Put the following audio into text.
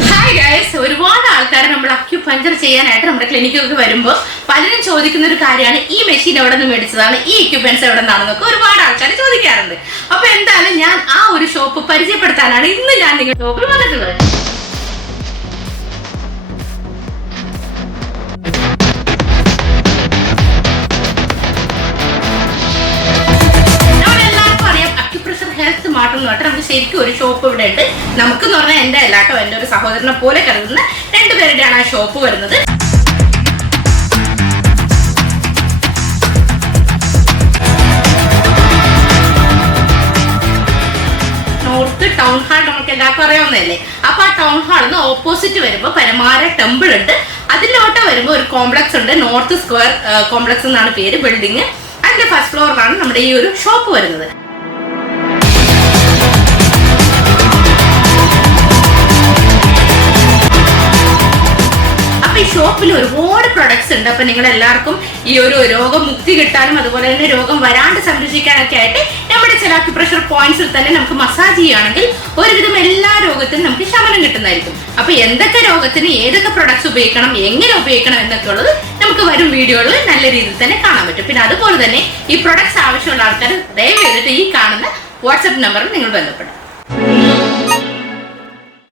Hi guys, ഒരുപാട് ആൾക്കാർ നമ്മൾ അക്യുപഞ്ചർ ചെയ്യാനായിട്ട് നമ്മുടെ ക്ലിനിക്കൊക്കെ വരുമ്പോൾ പലരും ചോദിക്കുന്ന ഒരു കാര്യമാണ് ഈ മെഷീൻ എവിടെ നിന്ന് മേടിച്ചതാണ്, ഈ എക്യുപ്മെന്റ്സ് എവിടെ നിന്നാണെന്നൊക്കെ ഒരുപാട് ആൾക്കാർ ചോദിക്കാറുണ്ട്. അപ്പൊ എന്തായാലും ഞാൻ ആ ഒരു ഷോപ്പ് പരിചയപ്പെടുത്താനാണ് ഇന്ന് ഞാൻ നിങ്ങളുടെ ഷോപ്പിൽ വന്നിട്ടുള്ളത്. ഹെൽത്ത് മാർട്ട് എന്ന് പറഞ്ഞിട്ട് നമുക്ക് ശരിക്കും ഒരു ഷോപ്പ് ഇവിടെ ഉണ്ട്. നമുക്ക് എന്ന് പറഞ്ഞാൽ എന്റെ അല്ലാട്ടോ, എന്റെ ഒരു സഹോദരനെ പോലെ കരുതുന്ന രണ്ടുപേരുടെയാണ് ആ ഷോപ്പ് വരുന്നത്. നോർത്ത് ടൗൺ ഹാൾ നമുക്ക് എല്ലാവർക്കും അറിയാവുന്നതല്ലേ. അപ്പൊ ആ ടൗൺ ഹാളിന്ന് ഓപ്പോസിറ്റ് വരുമ്പോൾ പരമാര ടെമ്പിൾ ഉണ്ട്. അതിലോട്ട് വരുമ്പോൾ ഒരു കോംപ്ലക്സ് ഉണ്ട്, നോർത്ത് സ്ക്വയർ കോംപ്ലക്സ് എന്നാണ് പേര് ബിൽഡിംഗ്. അതിന്റെ ഫസ്റ്റ് ഫ്ലോറിലാണ് നമ്മുടെ ഈ ഒരു ഷോപ്പ് വരുന്നത്. ഈ ഷോപ്പിൽ ഒരുപാട് പ്രൊഡക്ട്സ് ഉണ്ട്. അപ്പൊ നിങ്ങൾ എല്ലാവർക്കും ഈ ഒരു രോഗമുക്തി കിട്ടാനും അതുപോലെ തന്നെ രോഗം വരാണ്ട് സംരക്ഷിക്കാനൊക്കെ ആയിട്ട് നമ്മുടെ ചില അക്യുപ്രഷർ പോയിന്റ്സിൽ തന്നെ നമുക്ക് മസാജ് ചെയ്യുകയാണെങ്കിൽ ഒരുവിധം എല്ലാ രോഗത്തിനും നമുക്ക് ശമനം കിട്ടുന്നതായിരിക്കും. അപ്പൊ എന്തൊക്കെ രോഗത്തിന് ഏതൊക്കെ പ്രൊഡക്ട്സ് ഉപയോഗിക്കണം, എങ്ങനെ ഉപയോഗിക്കണം എന്നൊക്കെ ഉള്ളത് നമുക്ക് വരും വീഡിയോകളിൽ നല്ല രീതിയിൽ തന്നെ കാണാൻ പറ്റും. പിന്നെ അതുപോലെ തന്നെ ഈ പ്രൊഡക്ട്സ് ആവശ്യമുള്ള ആൾക്കാർ ദയവ് ചെയ്തിട്ട് ഈ കാണുന്ന വാട്സ്ആപ്പ് നമ്പറിൽ നിങ്ങൾ ബന്ധപ്പെടും.